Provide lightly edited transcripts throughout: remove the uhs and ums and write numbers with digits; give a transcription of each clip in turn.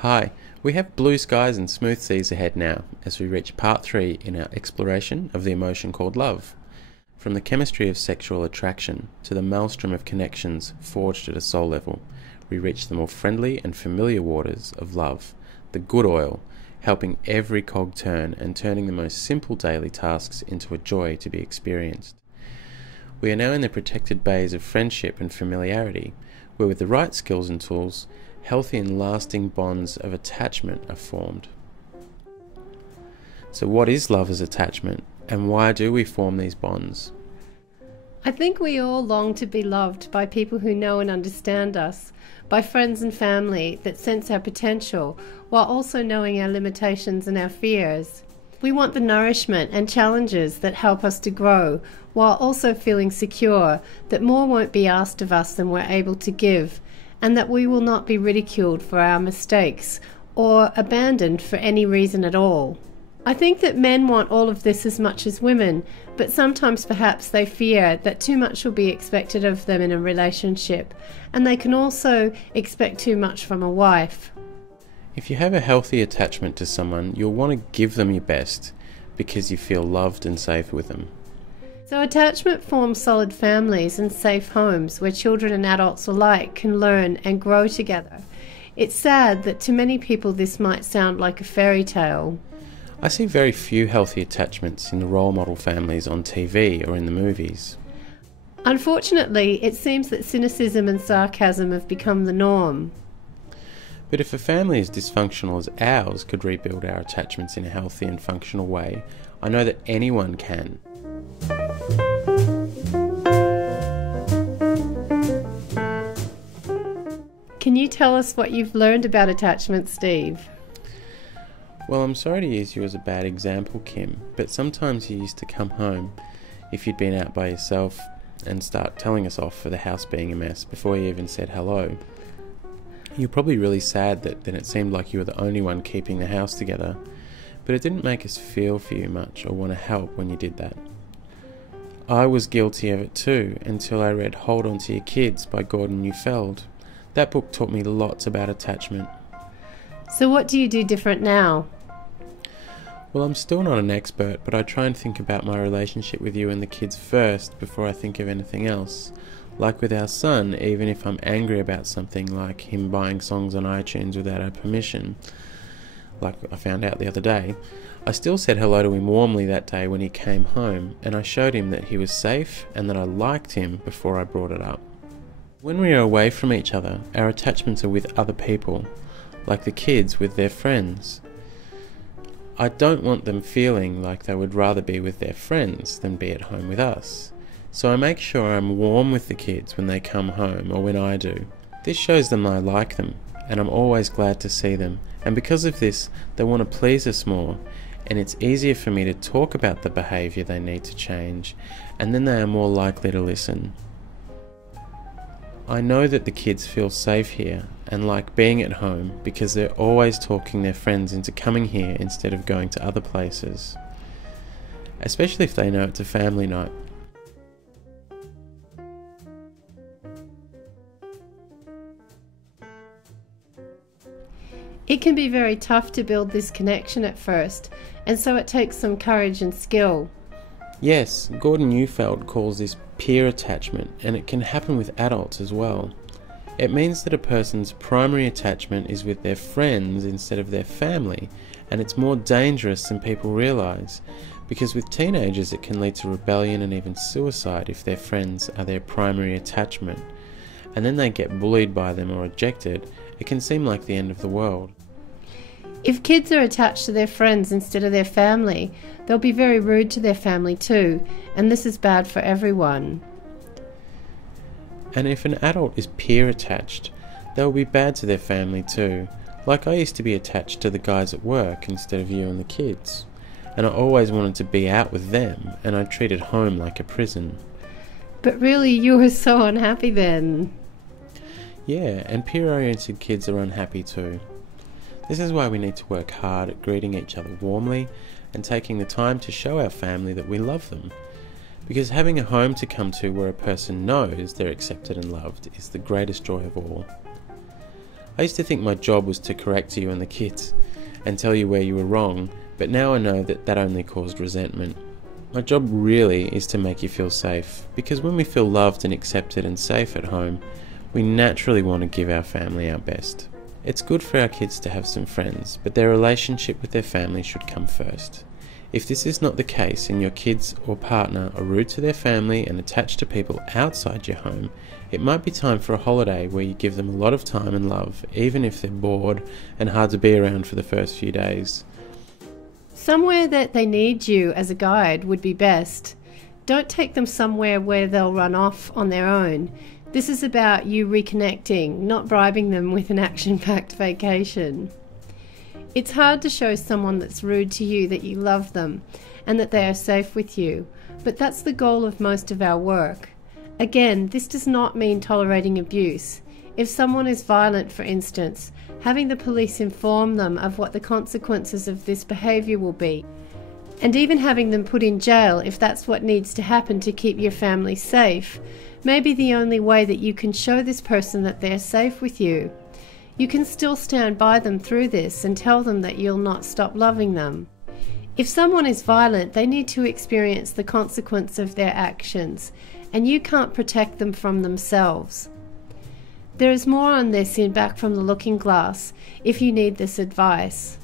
Hi, we have blue skies and smooth seas ahead now as we reach part 3 in our exploration of the emotion called love. From the chemistry of sexual attraction to the maelstrom of connections forged at a soul level, we reach the more friendly and familiar waters of love, the good oil, helping every cog turn and turning the most simple daily tasks into a joy to be experienced. We are now in the protected bays of friendship and familiarity, where with the right skills and tools, healthy and lasting bonds of attachment are formed. So what is love as attachment, and why do we form these bonds? I think we all long to be loved by people who know and understand us, by friends and family that sense our potential while also knowing our limitations and our fears. We want the nourishment and challenges that help us to grow while also feeling secure that more won't be asked of us than we're able to give, and that we will not be ridiculed for our mistakes or abandoned for any reason at all. I think that men want all of this as much as women, but sometimes perhaps they fear that too much will be expected of them in a relationship, and they can also expect too much from a wife. If you have a healthy attachment to someone, you'll want to give them your best because you feel loved and safe with them. So attachment forms solid families and safe homes where children and adults alike can learn and grow together. It's sad that to many people this might sound like a fairy tale. I see very few healthy attachments in the role model families on TV or in the movies. Unfortunately, it seems that cynicism and sarcasm have become the norm. But if a family as dysfunctional as ours could rebuild our attachments in a healthy and functional way, I know that anyone can. Can you tell us what you've learned about attachment, Steve? Well, I'm sorry to use you as a bad example, Kim, but sometimes you used to come home, if you'd been out by yourself, and start telling us off for the house being a mess before you even said hello. You're probably really sad that then it seemed like you were the only one keeping the house together, but it didn't make us feel for you much or want to help when you did that. I was guilty of it too, until I read Hold On to Your Kids by Gordon Neufeld. That book taught me lots about attachment. So what do you do different now? Well, I'm still not an expert, but I try and think about my relationship with you and the kids first before I think of anything else. Like with our son, even if I'm angry about something like him buying songs on iTunes without our permission, like I found out the other day, I still said hello to him warmly that day when he came home, and I showed him that he was safe and that I liked him before I brought it up. When we are away from each other, our attachments are with other people, like the kids with their friends. I don't want them feeling like they would rather be with their friends than be at home with us. So I make sure I'm warm with the kids when they come home or when I do. This shows them I like them, and I'm always glad to see them. And because of this, they want to please us more, and it's easier for me to talk about the behaviour they need to change, and then they are more likely to listen. I know that the kids feel safe here and like being at home because they're always talking their friends into coming here instead of going to other places, especially if they know it's a family night. It can be very tough to build this connection at first, and so it takes some courage and skill. Yes, Gordon Neufeld calls this peer attachment, and it can happen with adults as well. It means that a person's primary attachment is with their friends instead of their family, and it's more dangerous than people realise, because with teenagers it can lead to rebellion and even suicide if their friends are their primary attachment, and then they get bullied by them or rejected. It can seem like the end of the world. If kids are attached to their friends instead of their family, they'll be very rude to their family too, and this is bad for everyone. And if an adult is peer attached, they'll be bad to their family too. Like I used to be attached to the guys at work instead of you and the kids, and I always wanted to be out with them, and I treated home like a prison. But really, you were so unhappy then. Yeah, and peer-oriented kids are unhappy too. This is why we need to work hard at greeting each other warmly and taking the time to show our family that we love them. Because having a home to come to where a person knows they're accepted and loved is the greatest joy of all. I used to think my job was to correct you and the kids and tell you where you were wrong, but now I know that that only caused resentment. My job really is to make you feel safe, because when we feel loved and accepted and safe at home, we naturally want to give our family our best. It's good for our kids to have some friends, but their relationship with their family should come first. If this is not the case and your kids or partner are rude to their family and attached to people outside your home, it might be time for a holiday where you give them a lot of time and love, even if they're bored and hard to be around for the first few days. Somewhere that they need you as a guide would be best. Don't take them somewhere where they'll run off on their own. This is about you reconnecting, not bribing them with an action-packed vacation. It's hard to show someone that's rude to you that you love them and that they are safe with you, but that's the goal of most of our work. Again, this does not mean tolerating abuse. If someone is violent, for instance, having the police inform them of what the consequences of this behaviour will be, and even having them put in jail if that's what needs to happen to keep your family safe, may be the only way that you can show this person that they're safe with you. You can still stand by them through this and tell them that you'll not stop loving them. If someone is violent, they need to experience the consequence of their actions, and you can't protect them from themselves. There is more on this in Back from the Looking Glass, if you need this advice.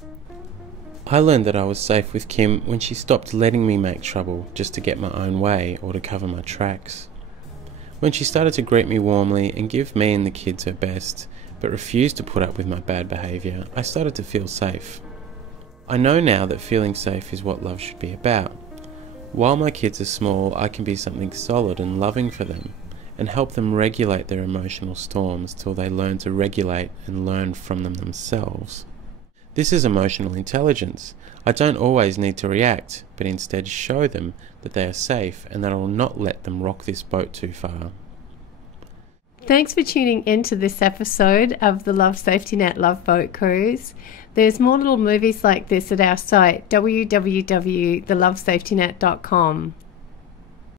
I learned that I was safe with Kim when she stopped letting me make trouble just to get my own way or to cover my tracks. When she started to greet me warmly and give me and the kids her best, but refused to put up with my bad behaviour, I started to feel safe. I know now that feeling safe is what love should be about. While my kids are small, I can be something solid and loving for them, and help them regulate their emotional storms till they learn to regulate and learn from them themselves. This is emotional intelligence. I don't always need to react, but instead show them that they are safe and that I will not let them rock this boat too far. Thanks for tuning into this episode of the Love Safety Net Love Boat Cruise. There's more little movies like this at our site, www.thelovesafetynet.com.